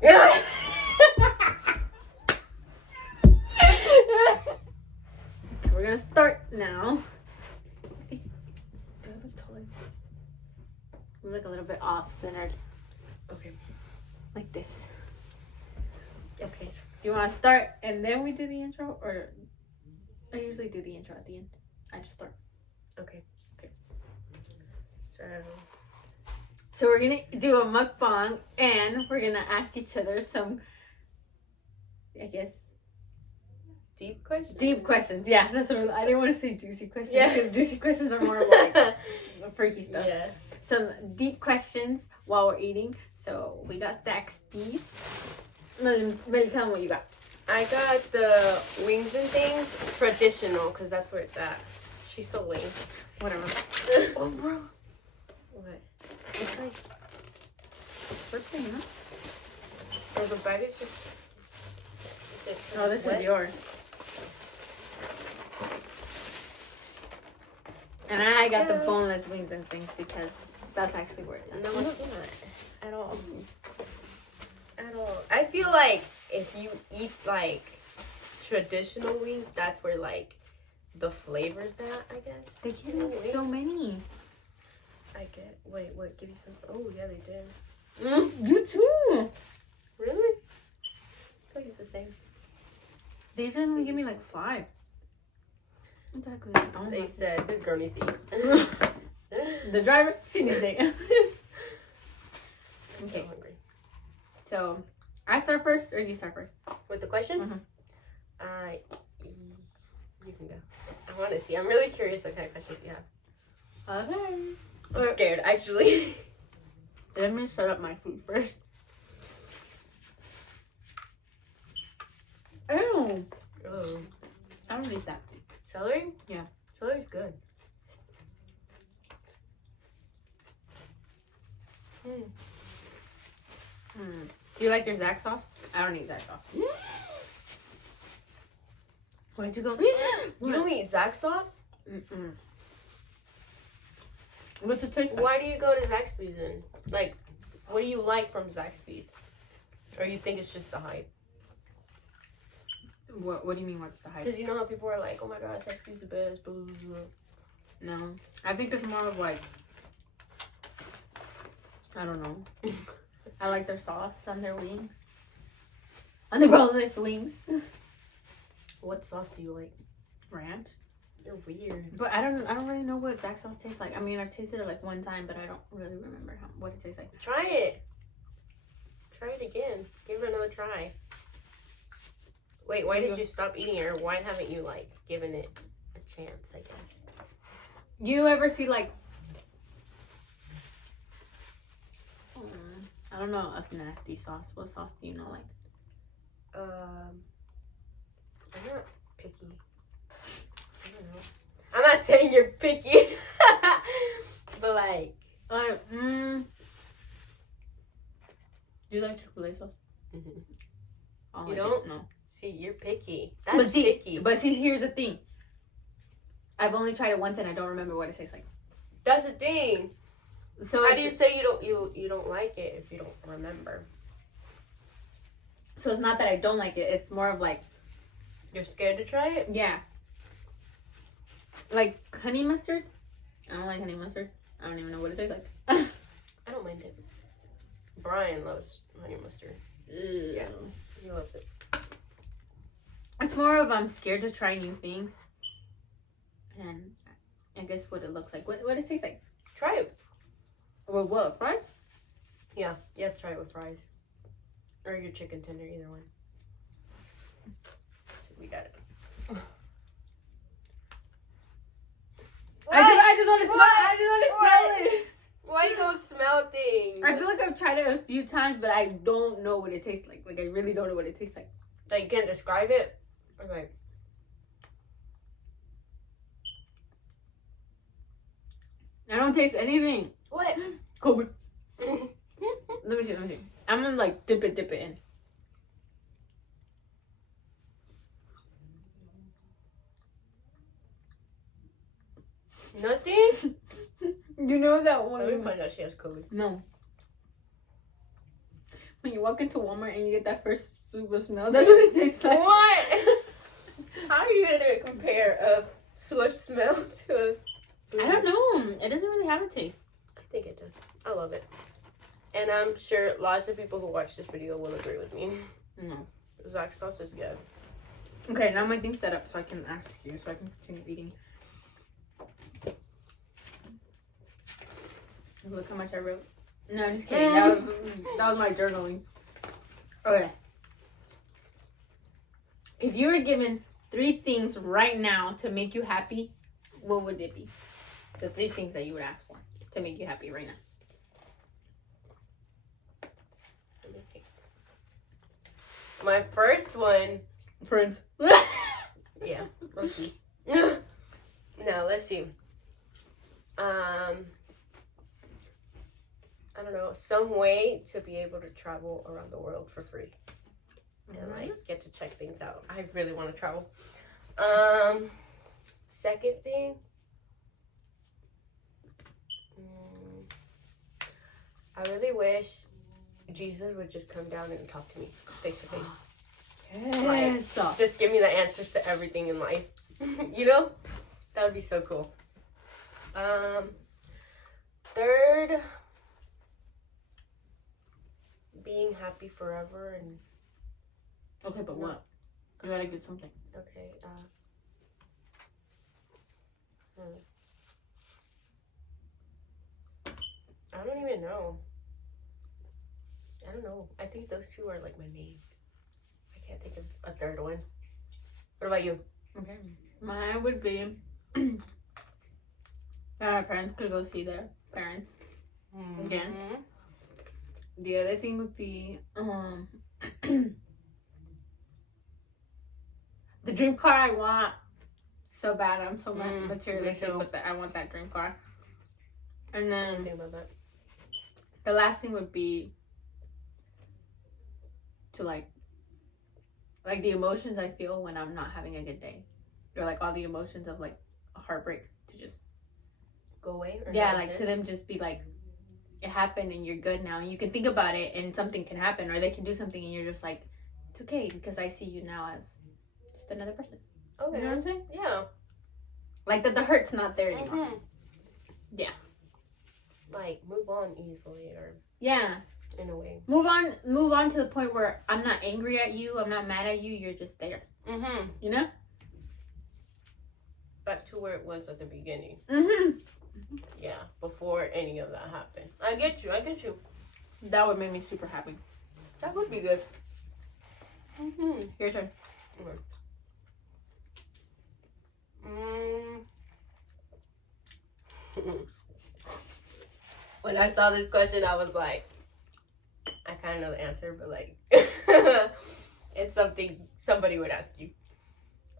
We're gonna start now. Do I look taller? We look a little bit off-centered. Okay. Like this. Yes. Okay. Do you want to start and then we do the intro? Or I usually do the intro at the end. I just start. Okay. So we're going to do a mukbang and we're going to ask each other some, I guess, Deep questions? deep questions. Yeah, that's what I didn't want to say juicy questions. Yeah. Because juicy questions are more like freaky stuff. Yeah. Some deep questions while we're eating. So we got Zaxby's. Meli, tell them what you got. I got the wings and things traditional because that's where it's at. She's so lame. Whatever. Oh, bro. What? It's like birthday, you know? Oh, the bag is just. Oh, this is yours. And I got the boneless wings and things because that's actually where it's at. No, it's not. At all. At all. I feel like if you eat like traditional wings, that's where like the flavor's at, I guess. They give me so many. I get. Wait, what? Give you some. Oh, yeah, they did. You too. Really? I feel like it's the same. They usually only give me like 5. They said this girl needs to eat. The driver, she needs to eat. I'm Okay. so hungry. So, I start first or you start first? With the questions? Mhm. You can go. I want to see. I'm really curious what kind of questions you have. Okay. I'm scared, actually. Let me set up my food first. Ew. Oh. I don't eat that. Celery? Yeah. Celery's good. Do you like your Zax sauce? I don't eat Zax sauce. Where'd you go? You don't eat Zax sauce? Mm-mm. What's it taste like? Why do you go to Zaxby's then? Like, what do you like from Zaxby's? Or you think it's just the hype? What do you mean, what's the hype? Because you know how people are like, oh my god, Zaxby's the best, blah, blah, blah. No. I think it's more of like, I don't know. I like their sauce on their wings. On the boneless wings. What sauce do you like? Ranch. You're weird. But I don't really know what Zax sauce tastes like. I mean, I've tasted it like one time, but I don't really remember what it tastes like. Try it. Try it again. Give it another try. Wait, why did you stop eating it? Or why haven't you, like, given it a chance, I guess? You ever see, like, I don't know, a nasty sauce. What sauce do you know, like? I'm not picky. I don't know. I'm not saying you're picky. But, like... Do you like Chick-fil-A sauce? Mm-hmm. Oh, You don't? No. See, you're picky. That's picky. But see, here's the thing. I've only tried it once and I don't remember what it tastes like. That's the thing. So how do you say you don't like it if you don't remember? So it's not that I don't like it. It's more of like... You're scared to try it? Yeah. Like honey mustard? I don't like honey mustard. I don't even know what it tastes like. I don't mind it. Brian loves honey mustard. Yeah, he loves it. It's more of I'm scared to try new things. And I guess what it looks like. What it tastes like. Try it. With what? Fries? Yeah, you have to try it with fries. Or your chicken tender, either one. We got it. I just want to smell it. Why you don't smell things? I feel like I've tried it a few times, but I don't know what it tastes like. Like, I really don't know what it tastes like. Like, you can't describe it? Okay. I don't taste anything. What? COVID. Let me see. I'm gonna, like, dip it in. Nothing? You know that one? Let me find out she has COVID. No. when you walk into Walmart and you get that first super smell. That's what it tastes like. What? How are you gonna compare a swift smell to a food? I don't know. It doesn't really have a taste. I think it does. I love it. And I'm sure lots of people who watch this video will agree with me. No. Zach sauce is good. Okay, now my thing's set up so I can ask you, so I can continue eating. Look how much I wrote. No, I'm just kidding. That was my journaling. Okay. If you were given 3 things right now to make you happy, what would it be? The 3 things that you would ask for to make you happy right now. Let me think. My first one. Friends. Yeah. Okay. Now let's see. I don't know, some way to be able to travel around the world for free and like get to check things out. I really want to travel. Second thing, I really wish Jesus would just come down and talk to me face to face. Yes. Like, just give me the answers to everything in life. You know, that would be so cool. Third, being happy forever and Okay, but what? You gotta get something. okay. I don't even know. I don't know. I think those 2 are like my main. I can't think of a third one. What about you? Okay. Mine would be that my parents could go see their parents again. The other thing would be the dream car I want so bad. I'm so materialistic with that. I want that dream car. And I didn't then think about that. the last thing would be to like the emotions I feel when I'm not having a good day, or like all the emotions of like a heartbreak to just Go away? Or yeah, not like to exist? them just be like, it happened and you're good now. You can think about it and something can happen, or they can do something and you're just like, it's okay because I see you now as just another person. Okay. You know what I'm saying? Yeah. Like that the hurt's not there anymore. Yeah. Like move on easily, or Yeah. in a way. Move on to the point where I'm not angry at you, I'm not mad at you, you're just there. You know? Back to where it was at the beginning. Yeah, before any of that happened. I get you. That would make me super happy. That would be good. Your turn. Okay. When I saw this question, I was like, I kind of know the answer, but like, it's something somebody would ask you.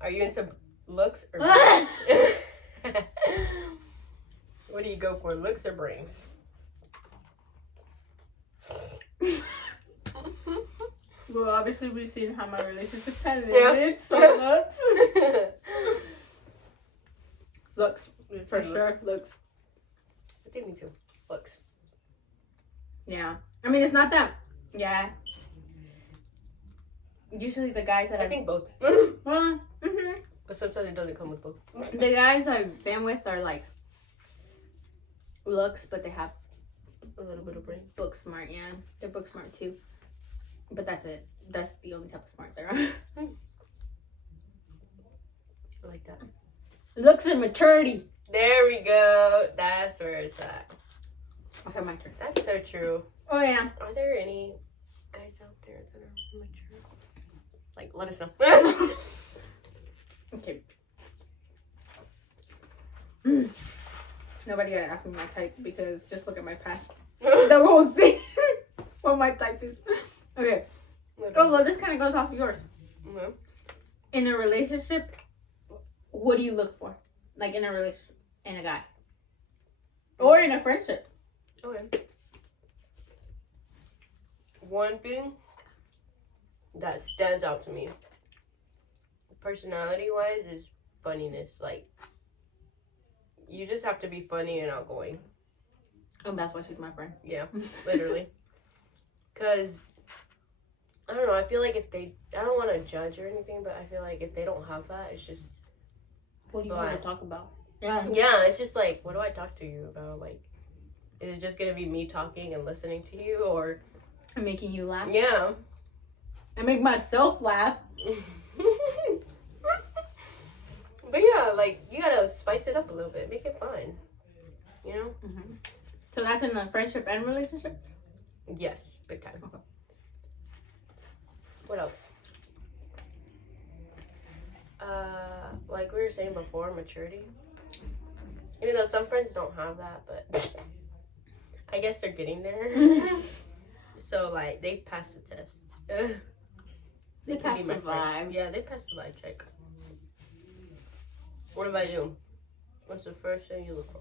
Are you into looks or brains? What do you go for, looks or brains? Well, obviously we've seen how my relationships have Yeah. ended, so looks. Looks, for sure. Looks. I think me too. Looks. Yeah. I mean, it's not that. Yeah. Usually the guys that I think both. Well, But sometimes it doesn't come with both. the guys I've been with are like looks, but they have A little bit of brain. book smart. Yeah, they're book smart too. But that's it. That's the only type of smart there are. I like that. Looks and maturity. There we go. That's where it's at. Okay, my turn. That's so true. Oh yeah. Are there any guys out there that are mature? Like, let us know. Okay. Nobody gotta ask me my type because just look at my past. The whole thing. What my type is. Okay. Oh well, this kind of goes off yours. Mm-hmm. In a relationship, what do you look for? Like in a relationship, in a guy, or in a friendship. Okay. One thing that stands out to me, personality-wise, is funniness. Like, you just have to be funny and outgoing. And that's why she's my friend. Yeah, literally. Because I don't know. I feel like if they, I don't want to judge or anything, but I feel like if they don't have that, it's just, What do you want to talk about? Yeah. Yeah, it's just like, what do I talk to you about? Like, is it just gonna be me talking and listening to you, or I'm making you laugh. yeah, I make myself laugh. But yeah, like you gotta spice it up a little bit, make it fun, you know? Mm-hmm. So that's in a friendship and relationship? Yes, big time. Okay. What else? Like we were saying before, maturity. Even though some friends don't have that, but I guess they're getting there. So like they passed the test. They can passed be my the friends. vibe. Yeah, they passed the vibe check. What about you? What's the first thing you look for?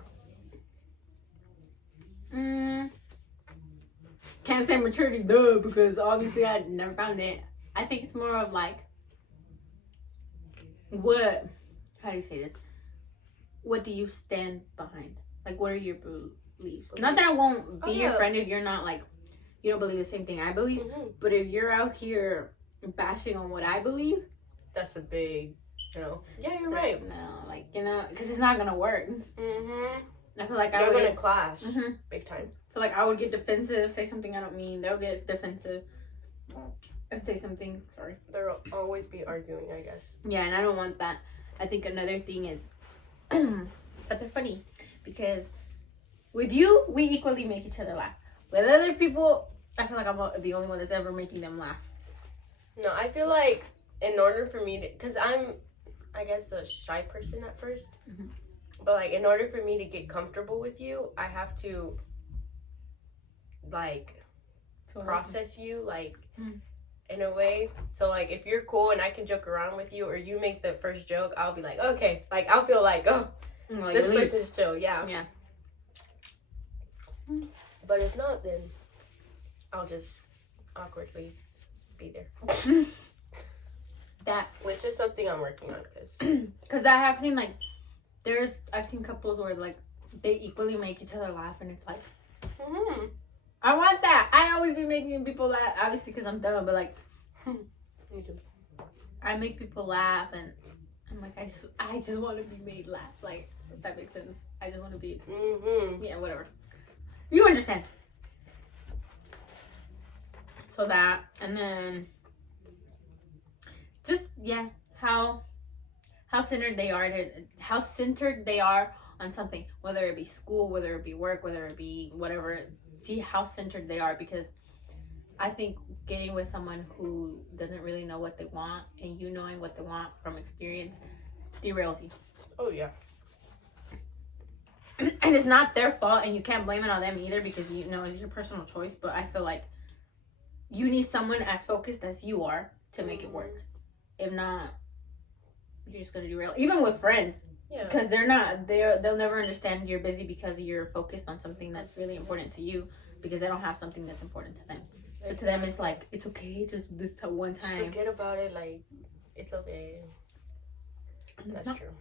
Can't say maturity, duh, because obviously I never found it. I think it's more of like, how do you say this? What do you stand behind? Like, what are your beliefs? Not that I won't be your friend if you're not like, you don't believe the same thing I believe, but if you're out here bashing on what I believe, that's a big, you know. Yeah, you're right. No, like, you know, because it's not gonna work. I feel like you're gonna clash big time. I feel like I would get defensive, say something I don't mean. They'll get defensive and say something. Sorry. There'll always be arguing, I guess. Yeah, and I don't want that. I think another thing is that they're funny because with you, we equally make each other laugh. With other people, I feel like I'm the only one that's ever making them laugh. No, I feel like in order for me to, because I'm, I guess, a shy person at first. But like, in order for me to get comfortable with you, I have to like process you like in a way. So like, if you're cool and I can joke around with you, or you make the first joke, I'll be like, okay, like I'll feel like, oh, like, this person's chill. Yeah. But if not, then I'll just awkwardly be there. That, which is something I'm working on, because I have seen like I've seen couples where like they equally make each other laugh, and it's like I want that. I always be making people laugh, obviously because I'm dumb, but like I make people laugh, and I'm like, I just want to be made laugh, like, if that makes sense. I just want to be yeah, whatever, you understand. So that, and then just how centered they are on something, whether it be school, whether it be work, whether it be whatever. See how centered they are, because I think getting with someone who doesn't really know what they want, and you knowing what they want from experience, derails you. Oh yeah. And it's not their fault, and you can't blame it on them either, because you know it's your personal choice. But I feel like you need someone as focused as you are to make it work. If not, you're just gonna derail. Even with friends, because they'll never understand you're busy because you're focused on something that's really important to you, because they don't have something that's important to them. So to them, it's like, it's okay, just this one time. Just forget about it. Like, it's okay. That's true.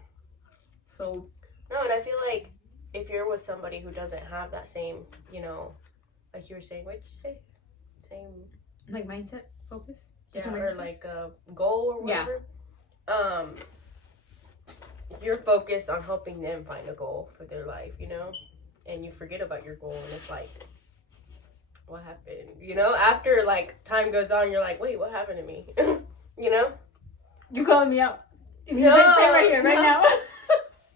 So no, and I feel like if you're with somebody who doesn't have that same, you know, like you were saying, what did you say? Same, like, mindset, focus. Yeah, or like a goal or whatever. You're focused on helping them find a goal for their life, you know, and you forget about your goal, and it's like, what happened? You know, after like time goes on, you're like, wait, what happened to me? You know? You calling me out? If you say right here, right now.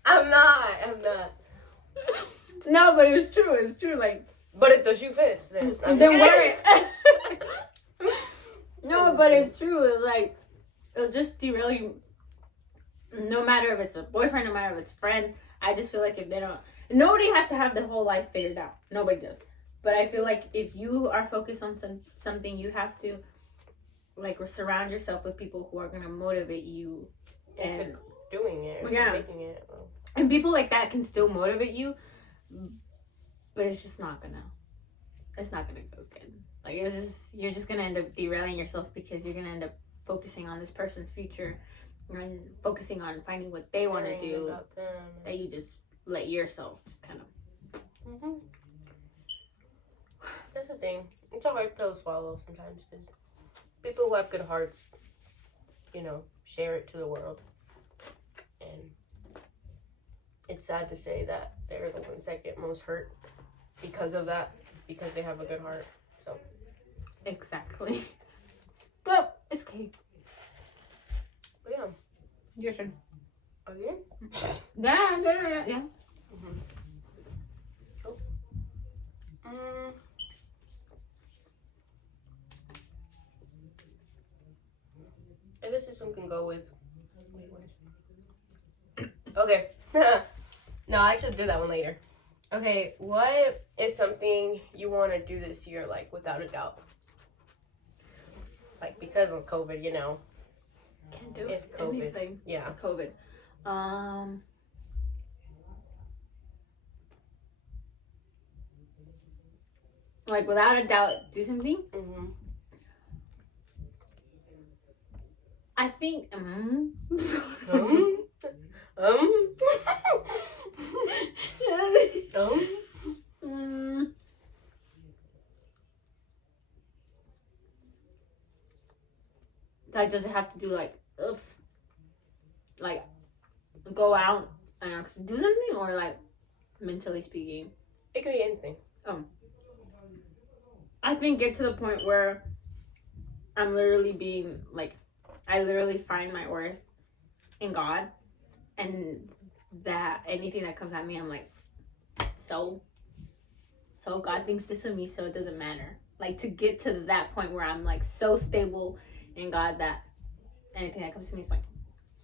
I'm not. No, but it's true. It's true. Like, but if the shoe fits, then wear it. No, but it's true. It's like, it'll just derail you. No matter if it's a boyfriend, no matter if it's a friend. I just feel like if they don't, nobody has to have the whole life figured out. Nobody does. But I feel like if you are focused on something, you have to like surround yourself with people who are gonna motivate you into doing it, making it. And people like that can still motivate you, but it's just not gonna. It's not gonna go good. Like, you're just gonna end up derailing yourself, because you're gonna end up focusing on this person's future and focusing on finding what they want to do, that you just let yourself just kind of. That's the thing. It's a hard pill to swallow sometimes, because people who have good hearts, share it to the world. And it's sad to say that they're the ones that get most hurt because of that, because they have a good heart. So Exactly. But it's okay. But yeah. Your turn. Again? Yeah. Mm-hmm. Oh. I guess this one can go with. Wait, what is it? Okay. No, I should do that one later. Okay, what is something you want to do this year, like, without a doubt? Like, because of COVID, Can't do If COVID. anything. Yeah. COVID. Like, without a doubt, do something. Mm-hmm. I think. Like, does it have to do like go out and actually do something, or like mentally speaking? It could be anything. I think get to the point where I'm literally being like, I literally find my worth in God, and that anything that comes at me, I'm like, so God thinks this of me, so it doesn't matter. Like, to get to that point where I'm like so stable in God that anything that comes to me is like,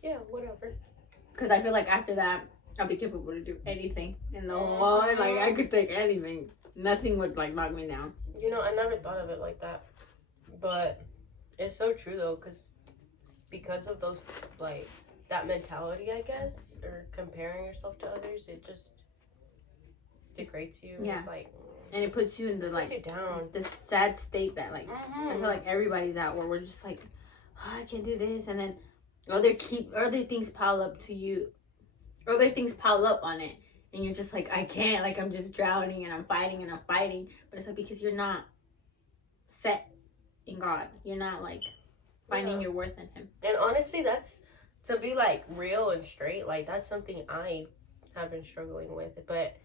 yeah, whatever. Because I feel like after that, I'll be capable to do anything in the whole, like, I could take anything. Nothing would like knock me down. I never thought of it like that, but it's so true though, because of those, like, that mentality, I guess, or comparing yourself to others, it just degrades you. Yeah. It's like, and it puts you in the like you down. the sad state that like I feel like everybody's at, where we're just like, oh, I can't do this, and then other things pile up to you, other things pile up on it, and you're just like, I can't, like, I'm just drowning and I'm fighting, but it's like because you're not set in God, you're not like finding your worth in Him. And honestly, that's, to be like real and straight, like, that's something I have been struggling with. But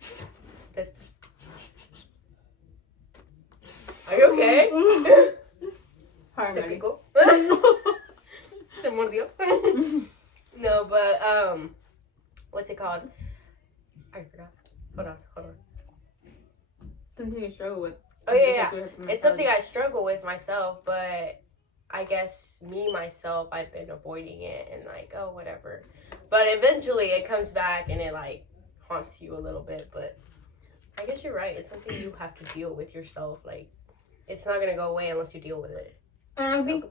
are you okay? Sorry, Typical. Se mordió. No, but what's it called? I forgot. Hold on. Something you struggle with. Oh yeah. It's something I struggle with myself, but I guess myself, I've been avoiding it and like, oh, whatever. But eventually it comes back and it like haunts you a little bit. But I guess you're right. It's something you have to deal with yourself. Like, it's not gonna go away unless you deal with it. And I think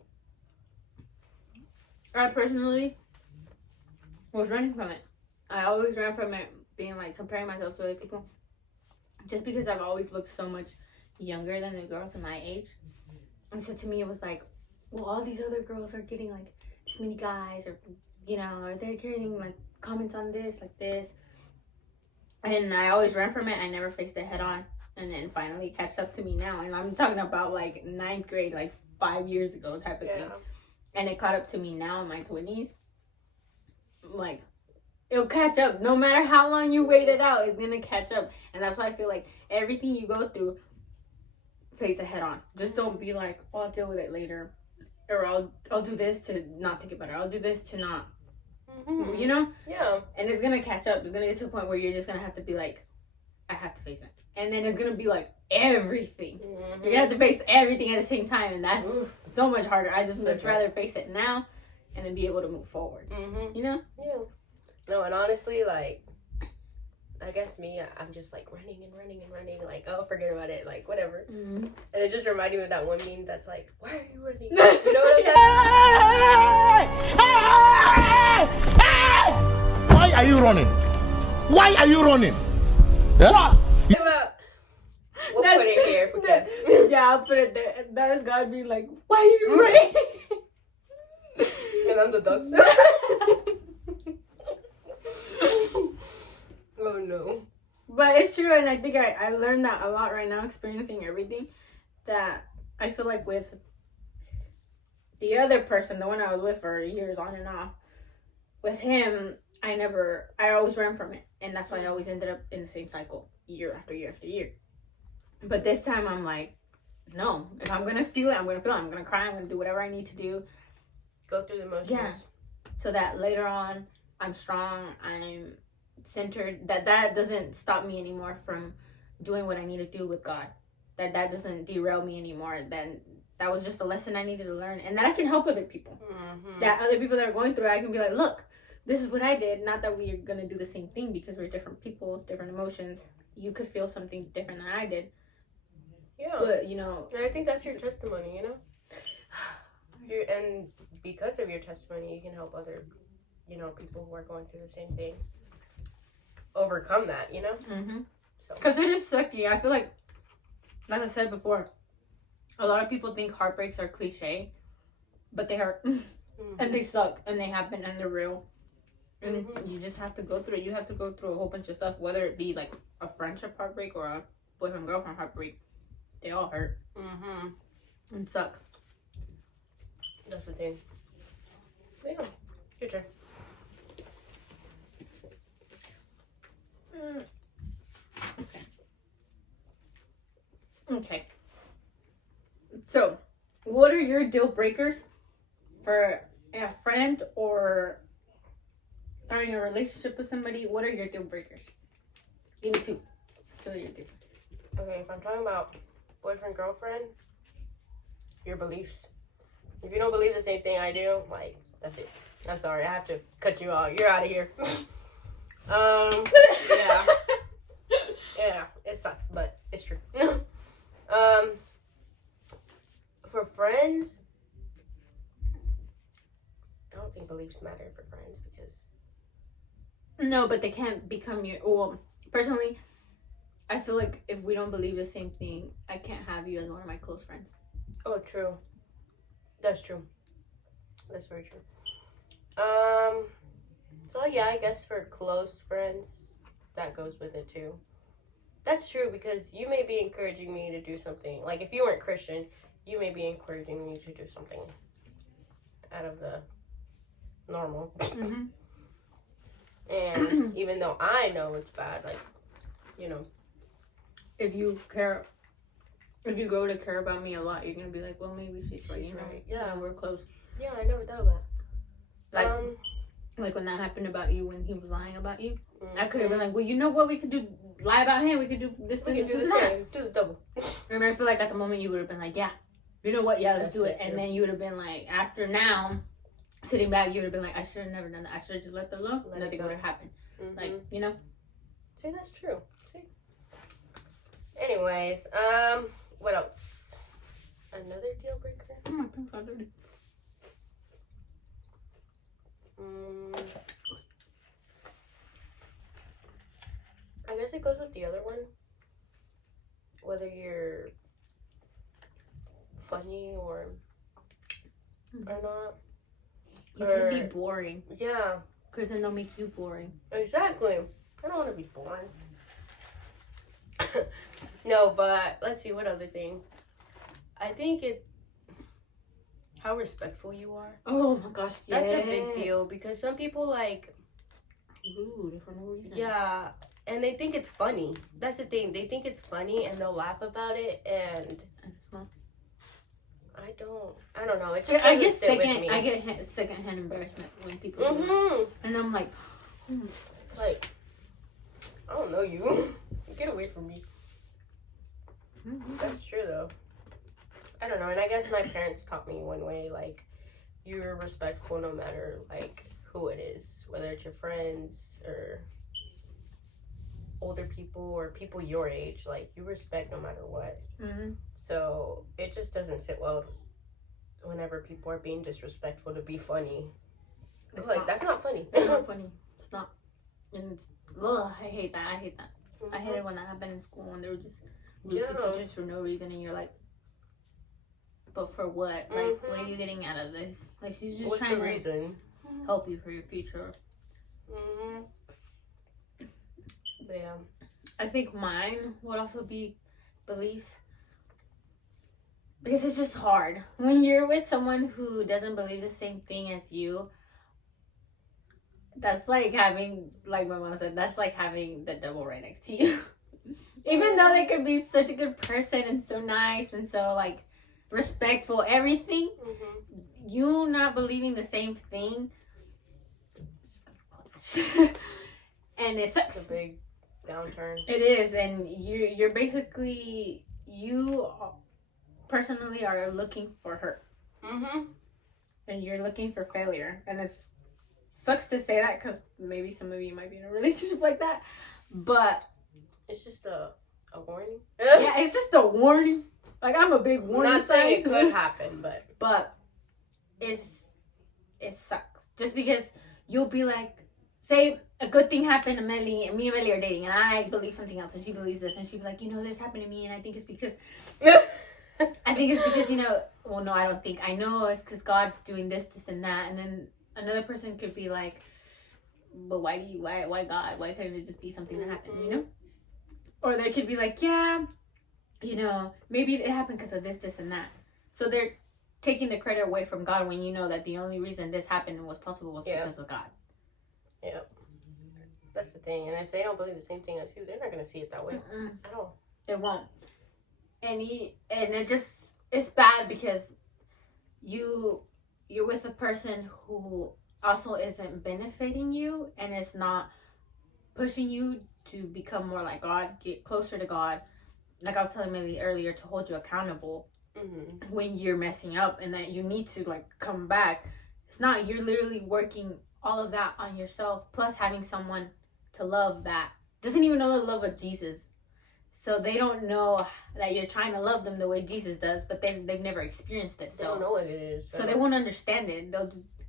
I personally was running from it. I always ran from it, being like comparing myself to other people, just because I've always looked so much younger than the girls in my age. And so to me it was like, well, all these other girls are getting like this many guys, or or they're getting like comments on this, like this. And I always ran from it. I never faced it head on, and then finally it catched up to me now. And I'm talking about like 9th grade, like 5 years ago type of thing. And it caught up to me now in my 20s. Like, it'll catch up. No matter how long you wait it out, it's gonna catch up. And that's why I feel like everything you go through, face it head on. Just don't be like, oh, I'll deal with it later, or I'll do this to not think about it. I'll do this to not, Yeah. And it's gonna catch up. It's gonna get to a point where you're just gonna have to be like, I have to face it. And then it's gonna be like everything. You're gonna have to face everything at the same time, and that's so much harder. I just much rather face it now and then be able to move forward. Yeah. No, and honestly, like, I guess I'm just like running, like, oh, forget about it, like, whatever. And it just reminded me of that one meme that's like, why are you running? You know what I'm saying? Why are you running? Why are you running? Yeah. We'll put it here if we can. Yeah, I'll put it there. That has gotta be like, why are you running? And I'm the ducks. Oh no. But it's true, and I think I learned that a lot right now, experiencing everything, that I feel like with the other person, the one I was with for years on and off, with him, I always ran from it. And that's why I always ended up in the same cycle year after year after year. But this time I'm like, no, if I'm going to feel it, I'm going to feel it. I'm going to cry. I'm going to do whatever I need to do. Go through the motions. Yeah. So that later on, I'm strong, I'm centered, that doesn't stop me anymore from doing what I need to do with God. That doesn't derail me anymore. Then that was just a lesson I needed to learn. And that I can help other people. Mm-hmm. That other people that are going through it, I can be like, look, this is what I did. Not that we're going to do the same thing because we're different people, different emotions. You could feel something different than I did. Yeah. But, you know. And I think that's your testimony, you know? And because of your testimony, you can help other, you know, people who are going through the same thing overcome that, you know? Mm-hmm. Because it is sucky. I feel like I said before, a lot of people think heartbreaks are cliche, but they are. Mm-hmm. And they suck, and they happen, and they're real. And you just have to go through it. You have to go through a whole bunch of stuff, whether it be like a friendship heartbreak or a boyfriend-girlfriend heartbreak. They all hurt. Mm-hmm. And suck. That's the thing. But yeah, your turn. Okay. So, what are your deal breakers for a friend or starting a relationship with somebody? What are your deal breakers? Give me two. Show your deal. Okay, if I'm talking about boyfriend, girlfriend, your beliefs. If you don't believe the same thing I do, like, that's it. I'm sorry, I have to cut you off. You're out of here. Yeah. Yeah, it sucks, but it's true. For friends, I don't think beliefs matter for friends because... No, but they can't become your... Well, personally, I feel like if we don't believe the same thing, I can't have you as one of my close friends. Oh, true. That's true. That's very true. So yeah, I guess for close friends, that goes with it too. That's true because you may be encouraging me to do something. Like if you weren't Christian, you may be encouraging me to do something out of the normal. Mm-hmm. And even though I know it's bad, like, you know. If you go to care about me a lot, you're going to be like, well, maybe she's right, you know. Right. Yeah. We're close. Yeah, I never thought of that. Like when that happened about you, when he was lying about you, I could have been like, well, you know what? We could do, lie about him. We could do this, we could do the same. Do the double. And I feel like at the moment you would have been like, yeah, you know what? Yeah, let's do it. And then you would have been like, after now, sitting back, you would have been like, I should have never done that. I should have just let them know. Nothing would have happened. Mm-hmm. Like, you know? See, that's true. See? Anyways, what else? Another deal breaker? I guess it goes with the other one. Whether you're funny or not. You can be boring. Yeah. Because then they'll make you boring. Exactly. I don't want to be boring. No, but let's see, what other thing? I think how respectful you are. Oh my gosh, yes. That's a big deal because some people like rude for no reason. Yeah, and they think it's funny. That's the thing. They think it's funny and they'll laugh about it and it's not. I don't know. It just I get secondhand embarrassment when people do that. And I'm like, it's like, I don't know you. Get away from me. Mm-hmm. That's true though. I don't know, and I guess my parents taught me one way, like, you're respectful no matter, like, who it is, whether it's your friends or older people or people your age, like, you respect no matter what. Mm-hmm. So it just doesn't sit well whenever people are being disrespectful to be funny. It's like, that's not funny. It's not funny. It's not. And it's, I hate that. Mm-hmm. I hated when that happened in school when they were just rude to teachers for no reason and you're like, but for what? Like, what are you getting out of this? Like, she's just trying to help you for your future. Mm-hmm. But yeah. I think mine would also be beliefs. because it's just hard when you're with someone who doesn't believe the same thing as you. That's like having, like my mom said, that's like having the devil right next to you. Even though they could be such a good person and so nice and so like respectful, everything, you not believing the same thing, and it sucks. It's a big downturn. It is, and you're basically, you personally are looking for hurt, and you're looking for failure, and it sucks to say that because maybe some of you might be in a relationship like that, but it's just a warning. Yeah, it's just a warning. Like, I'm a big warning. Not saying it could happen, but it sucks just because you'll be like, say a good thing happened to Meli, and me and Meli are dating, and I believe something else, and she believes this, and she'd be like, this happened to me, and I think it's because well, no, I don't think, I know it's because God's doing this and that, and then another person could be like, but why God? Why couldn't it just be something that happened, Or they could be like, yeah, maybe it happened because of this and that. So they're taking the credit away from God when you know that the only reason this happened and was possible was because of God. Yep. That's the thing. And if they don't believe the same thing as you, they're not going to see it that way at all. They won't. And it's bad because you're with a person who also isn't benefiting you and it's not pushing you to become more like God, get closer to God. Like I was telling Meli earlier, to hold you accountable when you're messing up and that you need to like come back. It's not, you're literally working all of that on yourself, plus having someone to love that doesn't even know the love of Jesus. So they don't know that you're trying to love them the way Jesus does, but they've never experienced it. So they don't know what it is. So they won't understand it.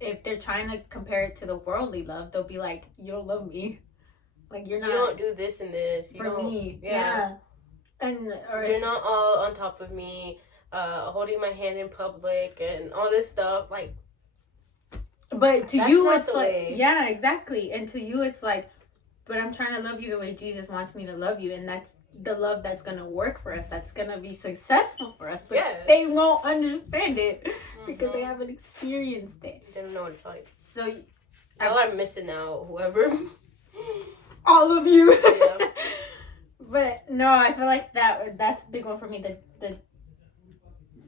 If they're trying to compare it to the worldly love, they'll be like, you don't love me. Like, you don't do this and this. For me. Yeah. Or you're not all on top of me, holding my hand in public and all this stuff. Like, but to you, it's like, yeah, exactly. And to you, it's like, but I'm trying to love you the way Jesus wants me to love you. And that's the love that's going to work for us. That's going to be successful for us. But they won't understand it because they haven't experienced it. They don't know what it's like. So, y'all are missing out, whoever. All of you. Yeah. But no, I feel like that's a big one for me.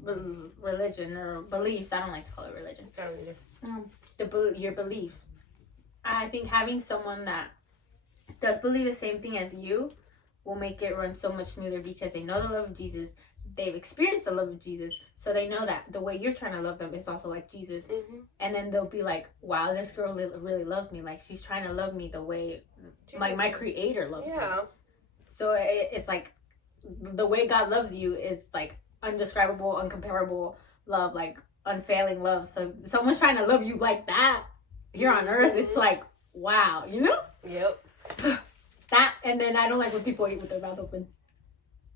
The religion or beliefs. I don't like to call it religion. I don't either. Your beliefs. I think having someone that does believe the same thing as you will make it run so much smoother because they know the love of Jesus. They've experienced the love of Jesus, so they know that the way you're trying to love them is also like Jesus. And then they'll be like, wow, this girl really loves me. Like, she's trying to love me the way like my creator loves me. So it's like the way God loves you is like undescribable, uncomparable love, like unfailing love. So if someone's trying to love you like that here on earth, it's like, wow, Yep. That, and then I don't like when people eat with their mouth open.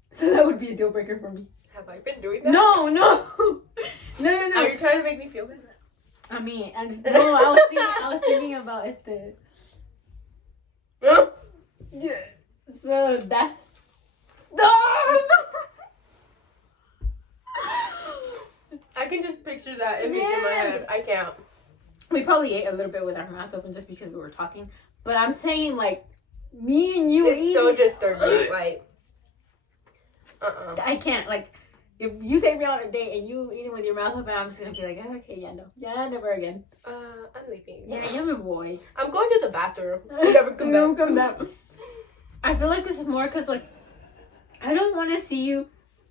So that would be a deal breaker for me. Have I been doing that? No. No. Are you trying to make me feel good? I mean, I was thinking about yeah. So that's. I can just picture that image in my head. I can't. We probably ate a little bit with our mouth open just because we were talking. But I'm saying, like, me and you it's so disturbing. Like, I can't. Like, if you take me on a date and you eating with your mouth open, I'm just gonna be like, oh, okay, yeah, no, yeah, never again. I'm leaving. Yeah, you're a boy. I'm going to the bathroom. Never come back. I feel like this is more because, like, I don't want to see you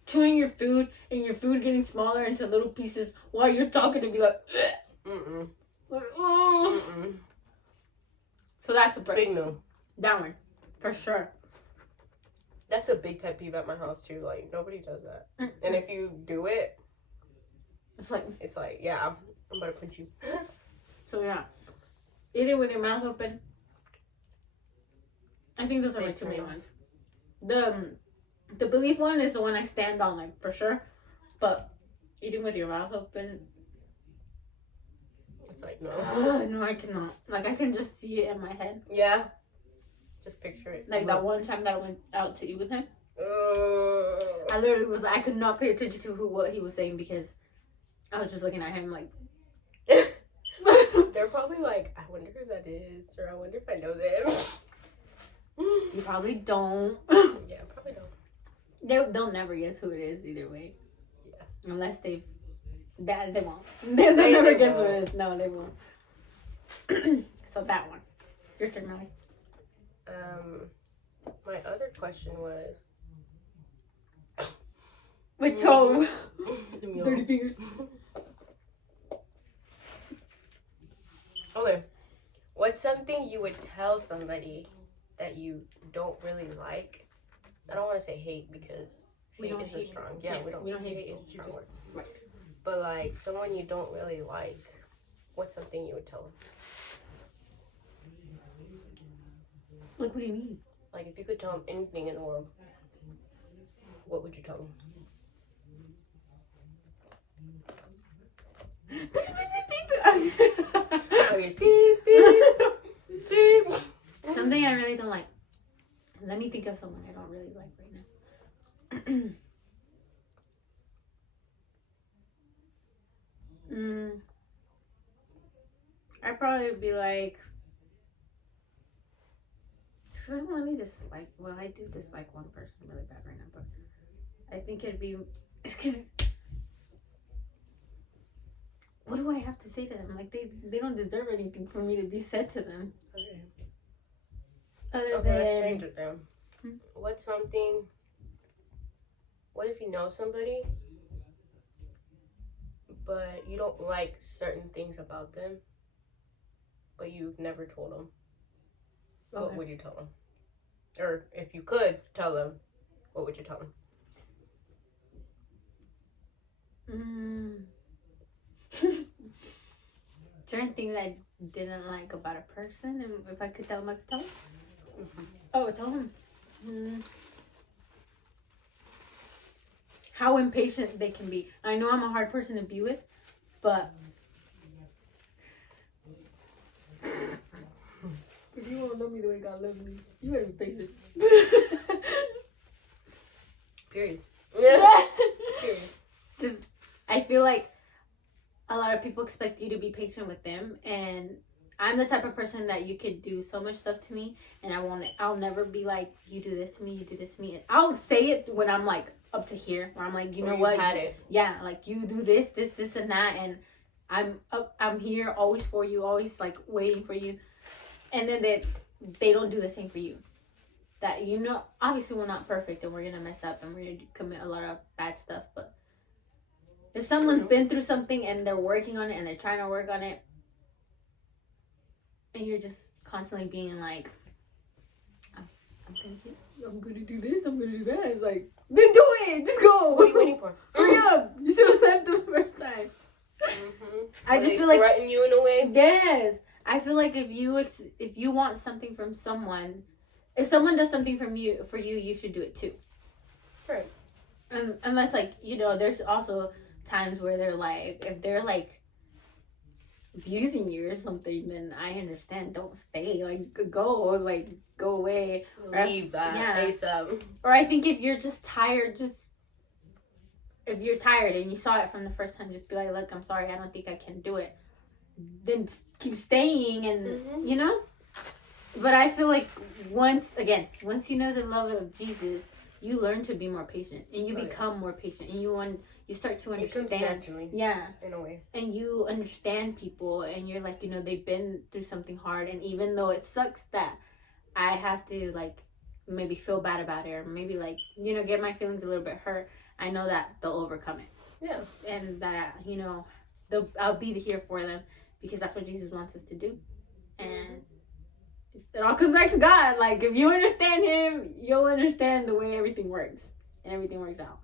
chewing your food and your food getting smaller into little pieces while you're talking to be like, like, oh. So that's a big no. Downward, for sure. That's a big pet peeve at my house too. Like, nobody does that. And if you do it, it's like, yeah, I'm about to punch you. So yeah, eating with your mouth open. I think those are my two main ones. The belief one is the one I stand on, like, for sure. But eating with your mouth open, it's like, no. No, I cannot. Like, I can just see it in my head. Yeah. Just picture it. Like, that one time that I went out to eat with him. I literally was I could not pay attention to what he was saying because I was just looking at him like. They're probably like, I wonder who that is, or I wonder if I know them. You probably don't. Yeah, probably don't. They'll never guess who it is either way. Yeah. Unless they won't. They'll never guess who it is. No, they won't. So that one. Your turn, Meli. My other question was. With toe. 30 fingers. Okay. What's something you would tell somebody that you don't really like? I don't want to say hate because hate is a strong. Yeah, we don't hate is a strong word. Right. But like someone you don't really like, what's something you would tell them? Like, what do you mean? Like if you could tell them anything in the world, what would you tell them? Something I really don't like. Let me think of someone I don't really like right now. I'd probably be like, cause I don't really dislike. Well, I do dislike one person really bad right now, but I think it'd be. It's cause. What do I have to say to them? Like they don't deserve anything for me to be said to them. Okay. Other Let's change it then. Hmm? What's something? What if you know somebody, but you don't like certain things about them, but you've never told them? What would you tell them? Or if you could tell them, what would you tell them? Certain things I didn't like about a person, and if I could tell them, I could tell them. Oh, tell them. How impatient they can be. I know I'm a hard person to be with, but if you want to love me the way God loves me, you better be patient. Period. Period. Just, I feel like a lot of people expect you to be patient with them, and I'm the type of person that you could do so much stuff to me, and I'll never be like, you do this to me, you do this to me. I'll say it when I'm like up to here, where I'm like, you know what? Had it. Yeah, like you do this, and that, and I'm here always for you, always like waiting for you, and then they don't do the same for you. That, you know, obviously we're not perfect, and we're gonna mess up, and we're gonna commit a lot of bad stuff, but if someone's been through something and they're working on it and they're trying to work on it, and you're just constantly being like, I'm gonna do this, I'm gonna do that. It's like, then do it. Just go. What are you waiting for? Hurry up. You should have left the first time. I just feel like threaten you in a way. Yes, I feel like if you want something from someone, if someone does something for you, you should do it too. Right. Unless, like, you know, there's also times where they're like, if they're like abusing you or something, then I understand. Don't stay. Like, go away. Leave that. Yeah. ASAP. Or I think if you're just tired, if you're tired and you saw it from the first time, just be like, look, I'm sorry, I don't think I can do it. Then keep staying, and you know. But I feel like once you know the love of Jesus, you learn to be more patient, and you become more patient, and you start to understand. It comes naturally. Yeah. In a way. And you understand people, and you're like, you know, they've been through something hard, and even though it sucks that I have to, like, maybe feel bad about it, or maybe, like, you know, get my feelings a little bit hurt, I know that they'll overcome it. Yeah. And that, you know, I'll be here for them, because that's what Jesus wants us to do. And it all comes back to God. Like, if you understand Him, you'll understand the way everything works, and everything works out.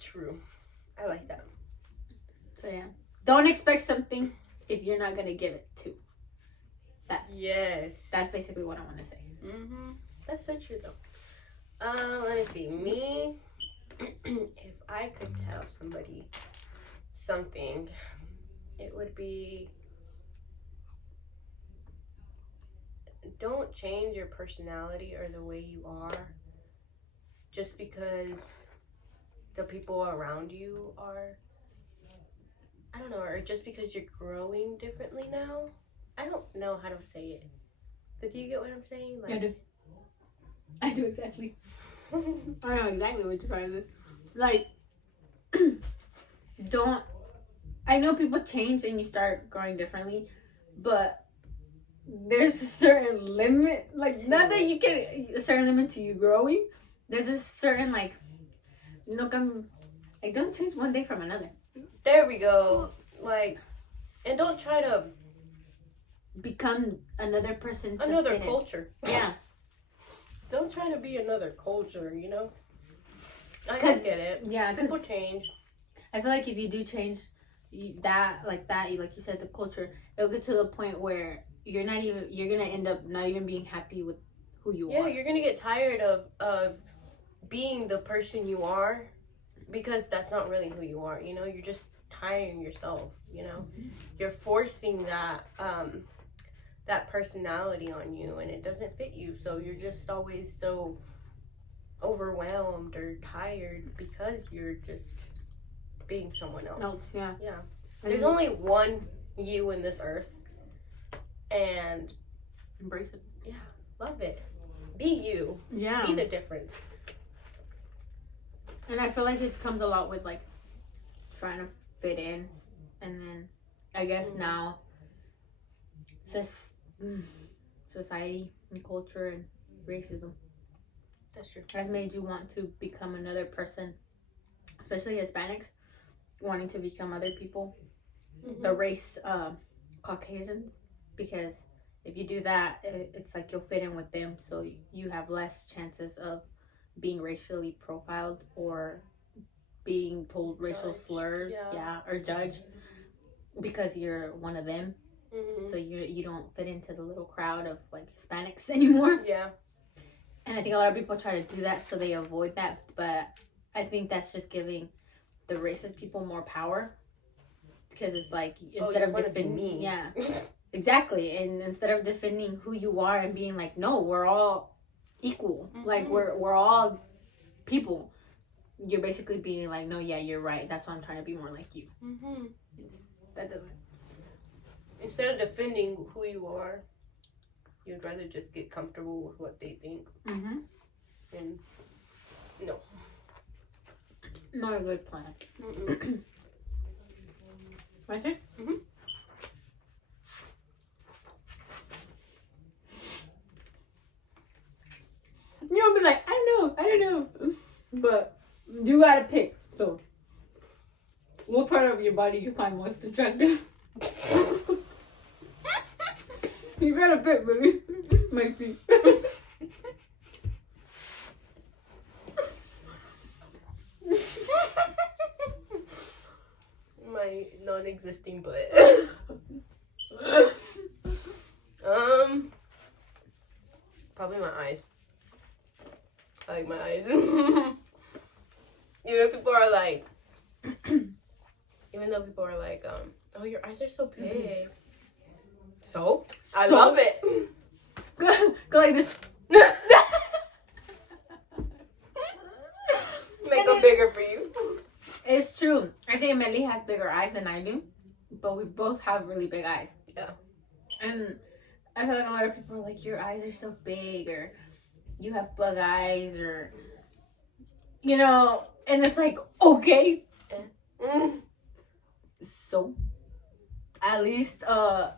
True. I like that. So yeah, don't expect something if you're not gonna give it to. Yes. That's basically what I want to say. That's so true though. Let me see. Me, if I could tell somebody something, it would be, don't change your personality or the way you are just because the people around you are, I don't know, or just because you're growing differently now. I don't know how to say it. But do you get what I'm saying? Like, I do. I do exactly. I know exactly what you're trying to do. Like, don't. I know people change and you start growing differently, but there's a certain limit. Like, not that you can. A certain limit to you growing. There's a certain, like, like, don't change one day from another. There we go. Like, and don't try to become another person. Another culture. Yeah. Don't try to be another culture, you know? I get it. Yeah, people change. I feel like if you do change like you said, the culture, it'll get to the point where you're gonna end up not even being happy with who you are. Yeah, you're gonna get tired of being the person you are, because that's not really who you are, you know? You're just tiring yourself, you know? You're forcing that personality on you, and it doesn't fit you, so you're just always so overwhelmed or tired because you're just being someone else. Yeah. There's only one you in this earth, and embrace it. Yeah, love it. Be you. Yeah. Be the difference. And I feel like it comes a lot with, like, trying to fit in, and then I guess now society and culture and racism, that's true, has made you want to become another person, especially Hispanics wanting to become other people, the race Caucasians, because if you do that, it's like you'll fit in with them, so you have less chances of being racially profiled or being told racial slurs, or judged because you're one of them. So you don't fit into the little crowd of, like, Hispanics anymore. Yeah. And I think a lot of people try to do that so they avoid that, but I think that's just giving the racist people more power, because it's like, instead of defending, exactly, and instead of defending who you are and being like, no, we're all equal, like we're all people, you're basically being like, no, yeah, you're right, that's why I'm trying to be more like you. That doesn't. Instead of defending who you are, you'd rather just get comfortable with what they think. And no, not a good plan. My turn. You'll be like, I don't know, but you gotta pick. So, what part of your body you find most attractive? You gotta pick, baby. My feet. My non-existing butt. Probably my eyes. I like my eyes. Even people are like, even though people are like, oh, your eyes are so big. So? I love it. Go like this. Make them bigger for you. It's true. I think Meli has bigger eyes than I do, but we both have really big eyes. Yeah. And I feel like a lot of people are like, your eyes are so big, or you have bug eyes, or, you know, and it's like, okay. So, at least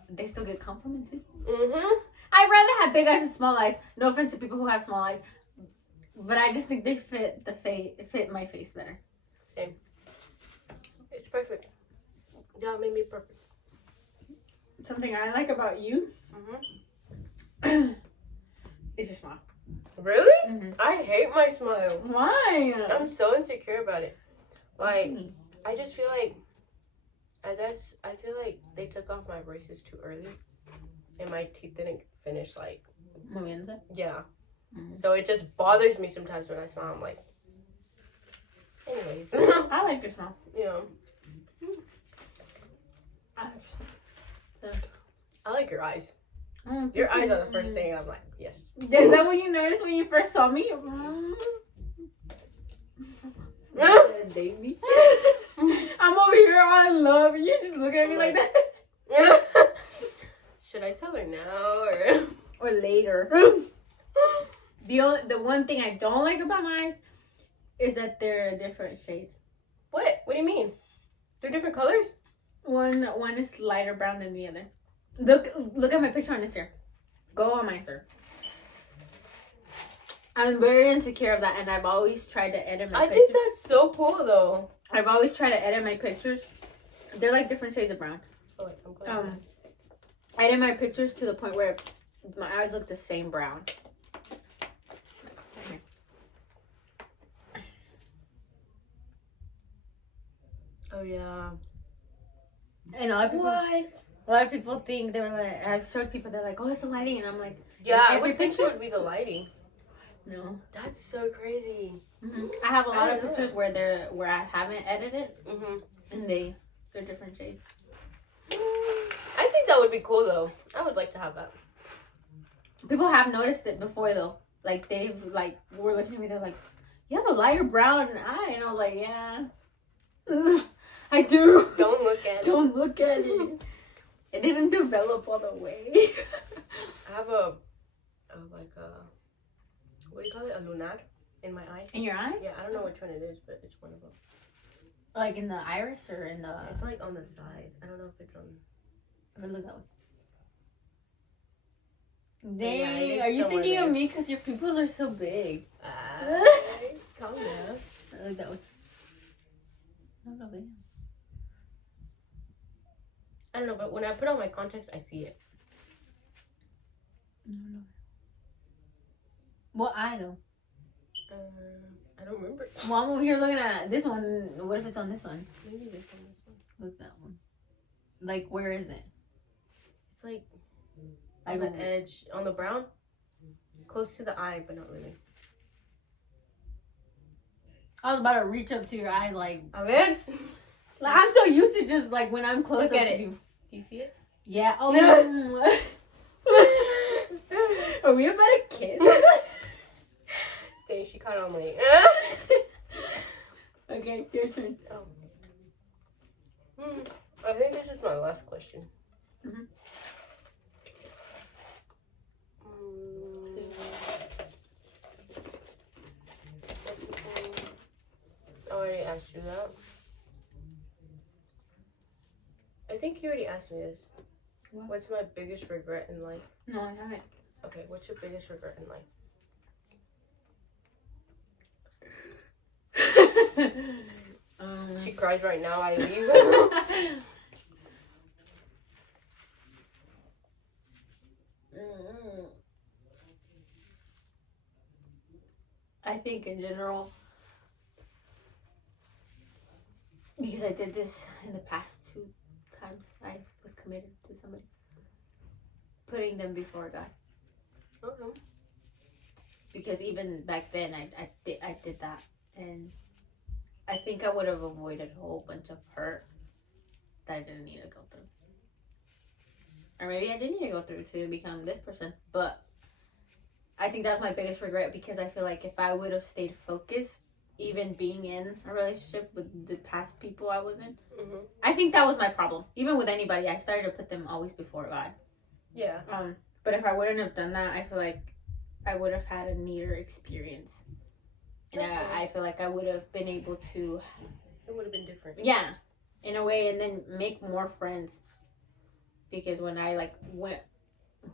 they still get complimented. I'd rather have big eyes and small eyes. No offense to people who have small eyes, but I just think they fit fit my face better. Same. It's perfect. Y'all made me perfect. Something I like about you is your smile. Really? I hate my smile. Why? I'm so insecure about it. Like, I just feel like, I feel like they took off my braces too early, and my teeth didn't finish, like, yeah. So it just bothers me sometimes when I smile. I'm like, anyways. I like your smile. You know. I like your eyes. Your eyes are the first thing I'm like, yes. Is that what you noticed when you first saw me? Date me. I'm over here all in love, and you just look at me like that. Should I tell her now Or later. The one thing I don't like about my eyes is that they're a different shade. What? What do you mean? They're different colors? One is lighter brown than the other. Look at my picture on Instagram. Go on my Instagram. I'm very insecure of that, and I've always tried to edit my pictures. I think that's so cool, though. I've always tried to edit my pictures. They're like different shades of brown. Oh, I'm glad. I edit my pictures to the point where my eyes look the same brown. Oh, yeah. And a lot of people, What? a lot of people think, they were like, I've showed people, they're like, oh, it's the lighting, and I'm like, Yeah, I every would think it picture- would be the lighting. no. That's so crazy. I have a lot I of don't know. pictures where I haven't edited, and they're different shades. I think that would be cool, though. I would like to have that. People have noticed it before though. Like they've were looking at me. They're like, "You have a lighter brown eye," and I was like, "Yeah, I do." Don't look at it. Don't look at it. It didn't develop all the way. I have what do you call it? A lunar in my eye. In your eye? Yeah, I don't know which one it is, but it's one of them. Like in the iris or in the? It's like on the side. I don't know if it's on. Let me look that way. Yeah, Dang, it is are you somewhere thinking there. of me? Because your pupils are so big. Calm down. I look that way. No, babe. I don't know, but when I put on my contacts, I see it. No. What eye though? I don't remember. Well, I'm over here looking at this one. What if it's on this one? Maybe this one. Look that one. Like, where is it? It's like on the edge, on the brown, close to the eye, but not really. I was about to reach up to your eyes, like A ver. I'm so used to just like when I'm close Look up at to it. you. Do you see it? Yeah. Oh. Are we about to kiss? Dang, she caught on late. Okay, your turn. I think this is my last question. Mhm. I already asked you that. I think you already asked me this. What? What's my biggest regret in life? No, I haven't. Okay, what's your biggest regret in life? She cries right now, I leave. I think in general, because I did this in the past 2 times, I was committed to somebody, putting them before God. Okay. Because even back then, I did that, and I think I would have avoided a whole bunch of hurt that I didn't need to go through. Or maybe I did need to go through to become this person. But I think that's my biggest regret, because I feel like if I would have stayed focused, even being in a relationship with the past people I was in, I think that was my problem. Even with anybody, I started to put them always before God. Yeah. But if I wouldn't have done that, I feel like I would have had a neater experience. And I feel like I would have been able to... It would have been different. Yeah, in a way, and then make more friends. Because when I went...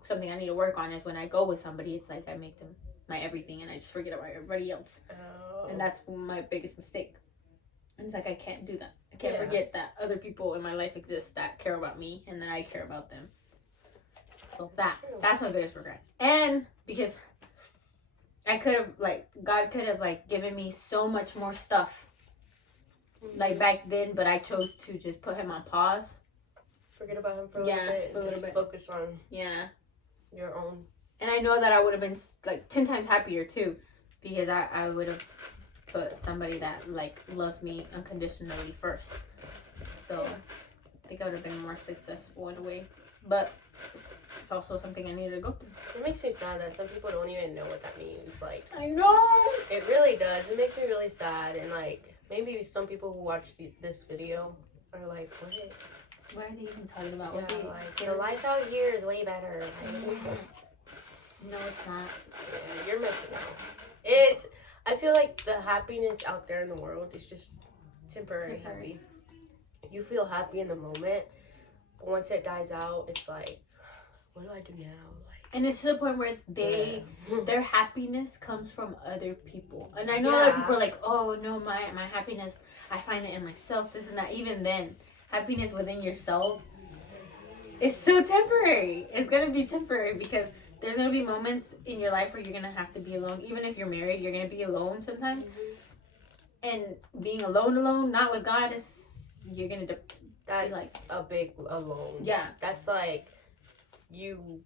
Something I need to work on is when I go with somebody, it's like I make them my everything and I just forget about everybody else. Oh. And that's my biggest mistake. And it's like I can't do that. I can't forget that other people in my life exist that care about me and that I care about them. So that's my biggest regret. And because I could have, God could have, given me so much more stuff, back then, but I chose to just put him on pause. Forget about him for a little bit. For a little bit. Focus on your own. And I know that I would have been, 10 times happier, too, because I would have put somebody that, loves me unconditionally first. So, I think I would have been more successful in a way. But it's also something I needed to go through. It makes me sad that some people don't even know what that means. I know! It really does. It makes me really sad. And, maybe some people who watch this video are like, What are they even talking about? Yeah, What they, like, the life out here is way better. Like, no, it's not. yeah, you're missing out. I feel like the happiness out there in the world is just temporary happy. You feel happy in the moment, but once it dies out, it's like, what do I do now? Like, and it's to the point where their happiness comes from other people. And I know other people are like, oh no, my happiness, I find it in myself, this and that. Even then, happiness within yourself is so temporary. It's gonna be temporary because there's gonna be moments in your life where you're gonna have to be alone. Even if you're married, you're gonna be alone sometimes. And being alone, not with God, you're gonna that's like a big alone. Yeah, that's like you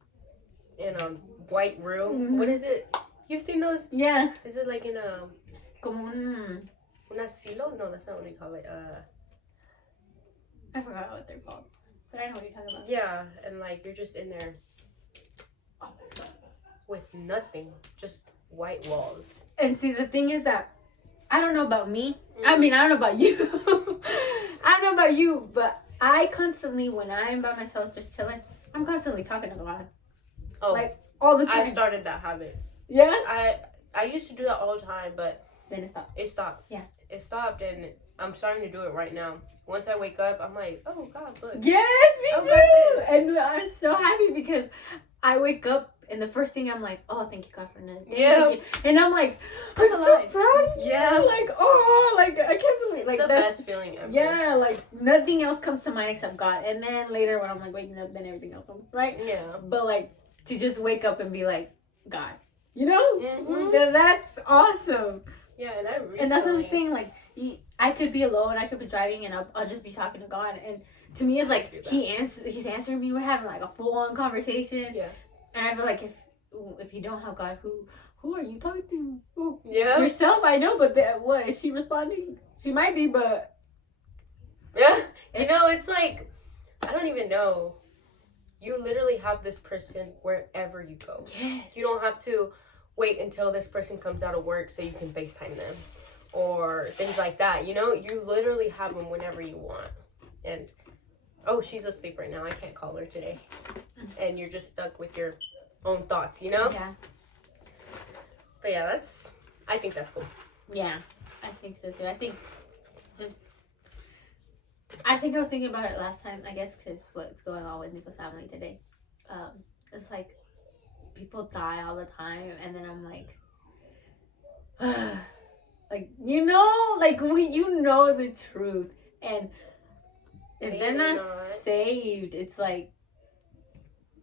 in a white room. What is it? You've seen those? Yeah. Is it like in a como un asilo? No, that's not what they call it. I forgot what they're called, but I know what you're talking about. Yeah, and like you're just in there with nothing, just white walls. And see, the thing is that I don't know about me. I mean, I don't know about you. I don't know about you, but I constantly, when I'm by myself just chilling, I'm constantly talking to God. Oh, like all the time. I started that habit. Yeah. I used to do that all the time, but then it stopped. It stopped. Yeah. It stopped, and I'm starting to do it right now. Once I wake up, I'm like, oh God, look. Yes, me too. And I'm so happy because I wake up and the first thing I'm like, oh, thank you God for another day. Yeah. And I'm like, I'm so proud of you. Yeah. Like, oh, like I can't believe it's like the best feeling ever. Yeah, like nothing else comes to mind except God. And then later when I'm like waking up, then everything else comes. Right? Yeah. But like to just wake up and be like, God. You know? That's awesome. Yeah, and that's what I'm saying. Like, I could be alone, I could be driving, and I'll just be talking to God. And to me, it's like he's answering me. We're having like a full on conversation. Yeah. And I feel like if you don't have God, who are you talking to? Who? Yeah. Yourself, I know, but what is she responding? She might be, but yeah. You know, it's like I don't even know. You literally have this person wherever you go. Yes. You don't have to wait until this person comes out of work so you can FaceTime them or things like that. You know, you literally have them whenever you want. And, oh, she's asleep right now. I can't call her today. And you're just stuck with your own thoughts, you know? Yeah. But yeah, I think that's cool. Yeah, I think so too. I think I was thinking about it last time, I guess, because what's going on with Nico's family today. It's like people die all the time, and then I'm like, like, you know, like you know the truth, and if they're not saved, it's like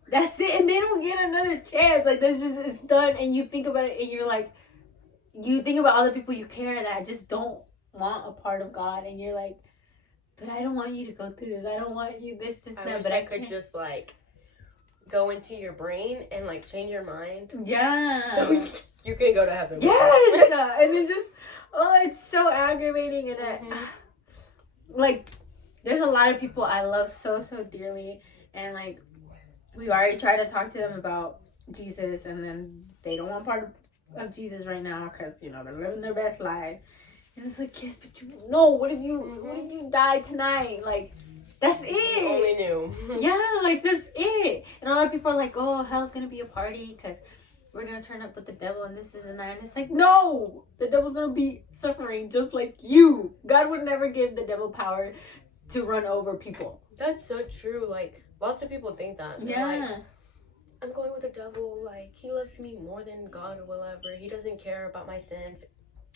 that's it, and they don't get another chance. Like that's just it's done, and you think about it, and you're like, you think about all the people you care that just don't want a part of God, and you're like, but I don't want you to go through this. I don't want you this, that. But I could just like go into your brain and like change your mind. Yeah. So you can go to heaven. Yes. And it just, it's so aggravating. And like, there's a lot of people I love so dearly, and like, we've already tried to talk to them about Jesus, and then they don't want part of Jesus right now because they're living their best life. And it's like, yes, but you know, what if you die tonight? Like, that's it. You only knew. Yeah, like, that's it. And a lot of people are like, oh, hell's gonna be a party because we're gonna turn up with the devil and this and that. And it's like, no, the devil's gonna be suffering just like you. God would never give the devil power to run over people. That's so true. Like, lots of people think that. They're like, I'm going with the devil. Like, he loves me more than God will ever. He doesn't care about my sins.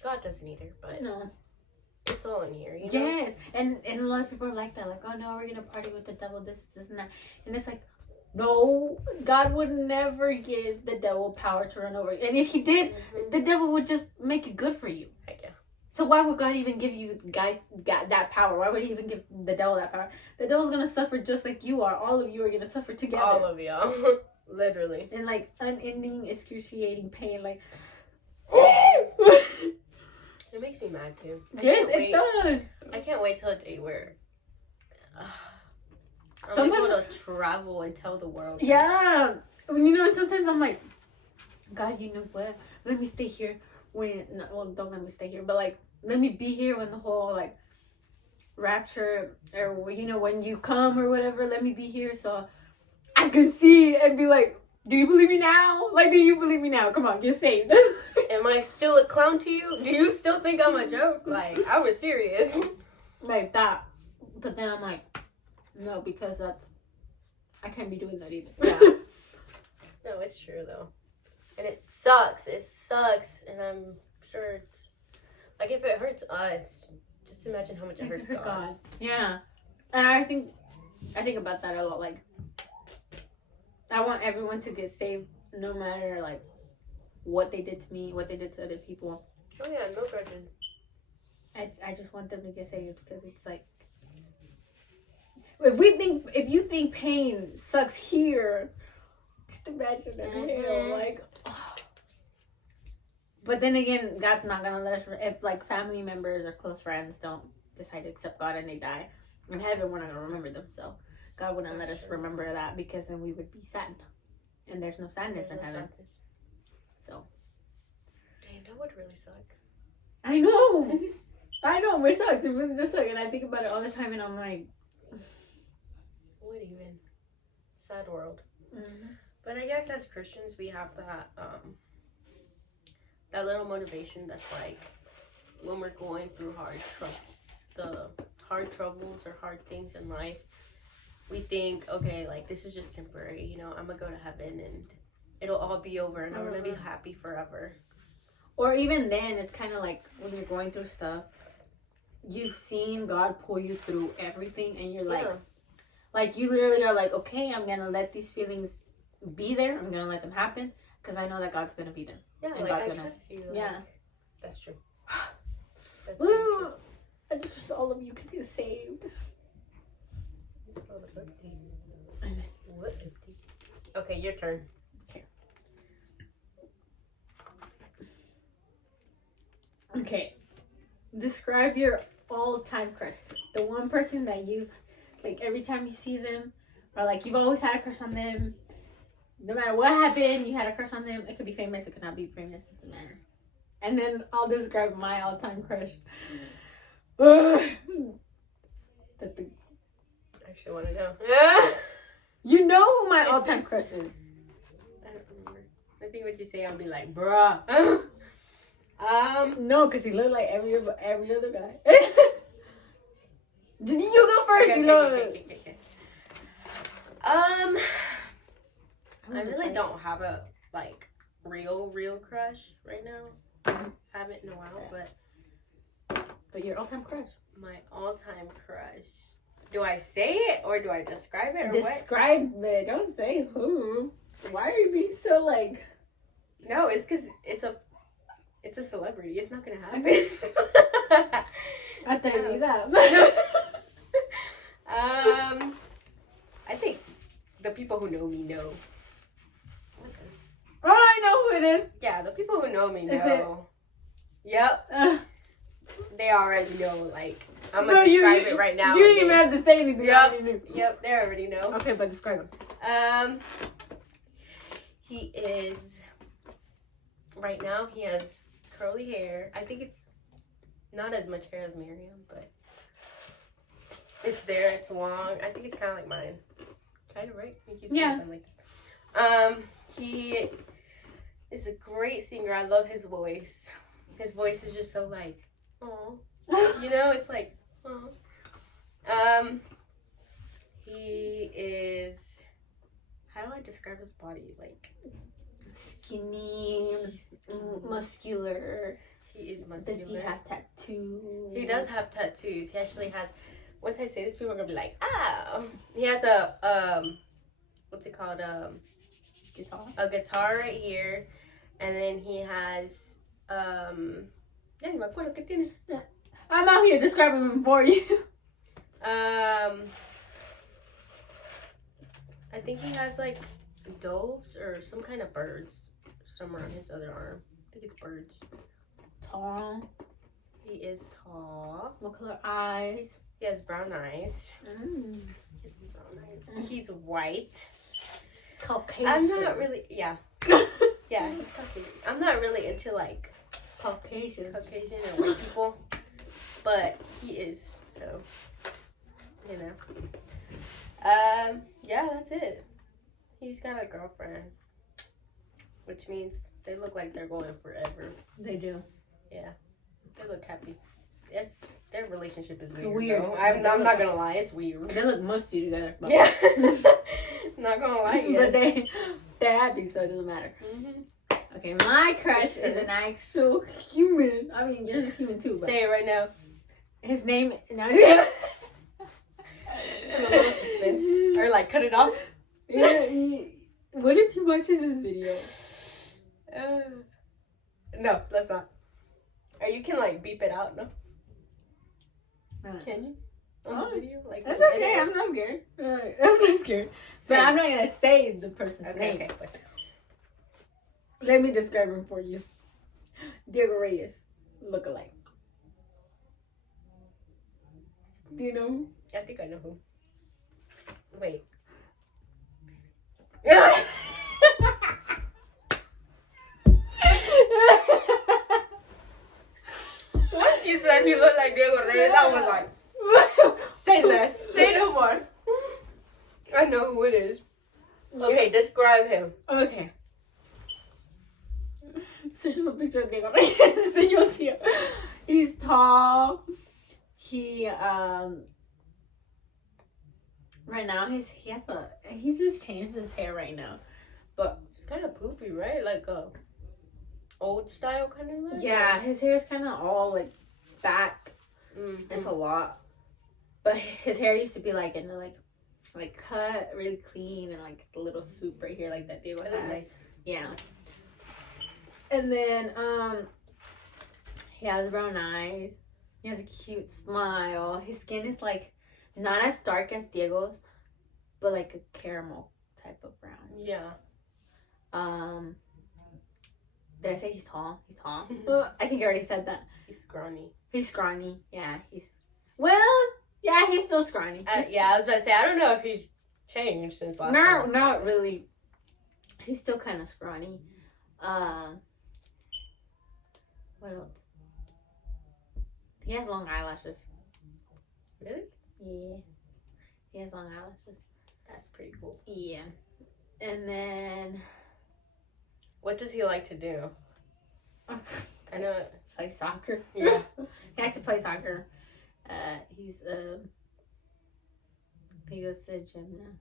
God doesn't either, but no, it's all in here, you know? Yes, and a lot of people are like that, like, oh no, we're gonna party with the devil, this and that, and it's like, no, God would never give the devil power to run over, and if he did, the devil would just make it good for you. Heck yeah. So why would God even give you guys that power? Why would he even give the devil that power? The devil's gonna suffer just like you are. All of you are gonna suffer together. All of y'all, literally, in like unending, excruciating pain, like. It makes me mad too. Yes, it does. I can't wait till a day where I'm able to travel and tell the world. Yeah. And sometimes I'm like, God, you know what? Let me stay here don't let me stay here. But like, let me be here when the whole like rapture or when you come or whatever. Let me be here so I can see and be like, do you believe me now? Like, do you believe me now? Come on, get saved. Am I still a clown to you? Do you still think I'm a joke? Like, I was serious. Like that. But then I'm like, no, because I can't be doing that either. Yeah. No, it's true though. And it sucks. It sucks. And I'm sure it's like if it hurts us, just imagine how much it hurts God. Yeah. And I think about that a lot. Like, I want everyone to get saved no matter like what they did to me, what they did to other people. Oh yeah, no grudges. I just want them to get saved because it's like, if you think pain sucks here, just imagine in hell, like. Oh. But then again, God's not gonna let us. If like family members or close friends don't decide to accept God and they die in heaven, we're not gonna remember them. So God wouldn't let us remember that because then we would be sad, and there's no sadness in heaven. Sadness. So, dang, that would really suck. I know. I know, it sucks. It really does suck. And I think about it all the time, and I'm like, what even? Sad world. Mm-hmm. But I guess as Christians, we have that little motivation that's like, when we're going through the hard troubles or hard things in life, we think, okay, like, this is just temporary, I'm gonna go to heaven and it'll all be over and I'm gonna be happy forever. Or even then, it's kind of like when you're going through stuff, you've seen God pull you through everything, and you're like, like you literally are like, okay, I'm gonna let these feelings be there. I'm gonna let them happen because I know that God's gonna be there. Yeah, and like God's I trust you. Like, yeah, that's true. That's very true. I just wish all of you could get saved. Okay, your turn. Okay. Describe your all-time crush. The one person that you've, like, every time you see them, or like you've always had a crush on them. No matter what happened, you had a crush on them. It could be famous, it could not be famous, it doesn't matter. And then I'll describe my all-time crush. I actually want to know. You know who my all-time crush is. I don't remember. I think what you say, I'll be like, bruh. No, because he looked like every other guy. You go first. Okay. I really don't have a like real crush right now. Haven't in a while, but your all-time crush. My all-time crush. Do I say it or do I describe it? Or describe it. Don't say who. Why are you being so like? No, it's because it's a celebrity. It's not gonna happen. I thought you that. I think the people who know me know. Oh, I know who it is. Yeah, the people who know me know. Yep. They already know. Like, I'm gonna describe it right now. You didn't even have to say anything. Yep. They already know. Okay, but describe him. He is. Right now, he has curly hair. I think it's not as much hair as Miriam, but it's there. It's long. I think it's kind of like mine. Kind of, right? I think you said like this. He is a great singer. I love his voice. His voice is just so like, oh, it's like, oh. He is. How do I describe his body? Like, skinny, muscular. He is muscular. Does he have tattoos? He does have tattoos. He actually has. Once I say this, people are gonna be like, "Oh." He has a what's it called? Guitar. A guitar right here, and then he has I'm out here describing him for you. I think he has like doves or some kind of birds somewhere on his other arm. I think it's birds. Tall. He is tall. What color eyes? He has brown eyes. Mm. He has brown eyes. He's white. Caucasian. I'm not really. Yeah. Yeah, he's Caucasian. I'm not really into like Caucasian and white people. but he is. So, you know. Yeah, that's it. He's got a girlfriend, which means they look like they're going forever. They do. Yeah, they look happy. Their relationship is Weird. weird. I'm not gonna lie, it's weird. They look musty together. But Yeah, not gonna lie, yes. But they're happy, so it doesn't matter. Mm-hmm. Okay, my crush is an actual human. I mean, you're a human too. But Say it right now. his name. No, Put a little suspense, or like cut it off. yeah, what if he watches this video? No, let's not. Or you can like beep it out. No, What? can you? On the video, like That's okay. I'm not scared. I'm not scared. But I'm not gonna say the person's name. Okay. Pues. Let me describe him for you. Diego Reyes, look-alike. Do you know who? I think I know who. Wait. Once you said he looked like Diego Reyes, I was like, say less, say no more. I know who it is. Okay, describe him. Okay. Search up a picture of Diego Reyes and you'll see him. He's tall. He right now he just changed his hair right now. But It's kind of poofy, right? Like old style kind of look. yeah, his hair is kind of all like back. Mm-hmm. It's a lot. But his hair used to be like in the like cut really clean and like a little swoop right here like that Diego Really has. nice. Yeah. And then he has brown eyes. He has a cute smile. His skin is like not as dark as Diego's, but like a caramel type of brown. Yeah. Did I say he's tall? He's tall. I think I already said that. He's scrawny. He's scrawny. Yeah, yeah, he's still scrawny. Yeah, I was about to say, I don't know if he's changed since last No, time. not really. He's still kind of scrawny. What else? He has long eyelashes. Really? Yeah. He has long eyelashes. That's pretty cool. Yeah. And then What does he like to do? I know. play soccer. Yeah. He likes to play soccer. He goes to the gym now.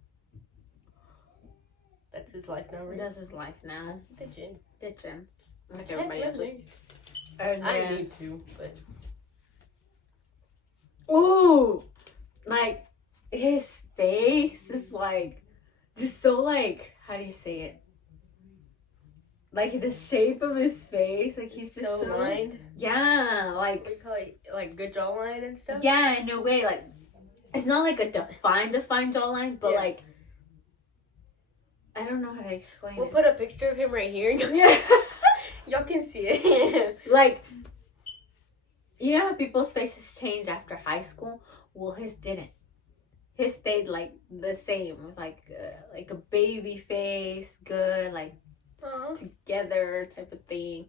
That's his life now, right? That's his life now. The gym. The gym. Like Can't everybody else. really. And I then, need to, but ooh, like his face is like just so like, how do you say it? Like the shape of his face, like he's just so lined. yeah, like What do you call it? Like good jawline and stuff. yeah, in a way, like it's not like a defined jawline, but Yeah. like I don't know how to explain We'll it. put a picture of him right here. Yeah. Y'all can see it. Like, you know how people's faces change after high school? Well, his didn't. His stayed like the same. It was like a baby face, good, like Aww. together type of thing.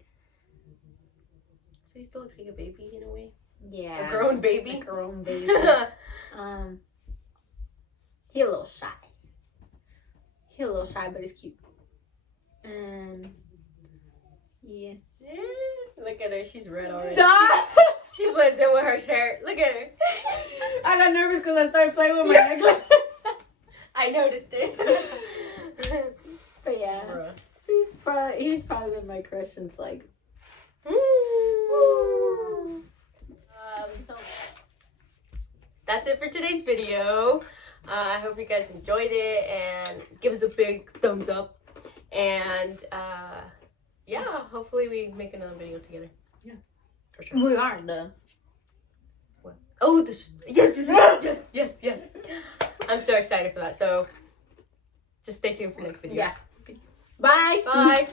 So he still looks like a baby in a way. Yeah, A grown baby. a grown baby. He a little shy. But he's cute. And yeah. Look at her. She's red already. Stop! She blends in with her shirt. Look at her. I got nervous because I started playing with my necklace. I noticed it. But yeah, Bruh. he's probably been my crush since like. So that's it for today's video. I hope you guys enjoyed it and give us a big thumbs up. And yeah, hopefully we make another video together. Yeah, for sure. we are done. What? Oh, yes. I'm so excited for that. So just stay tuned for next video. Yeah. Bye. Bye.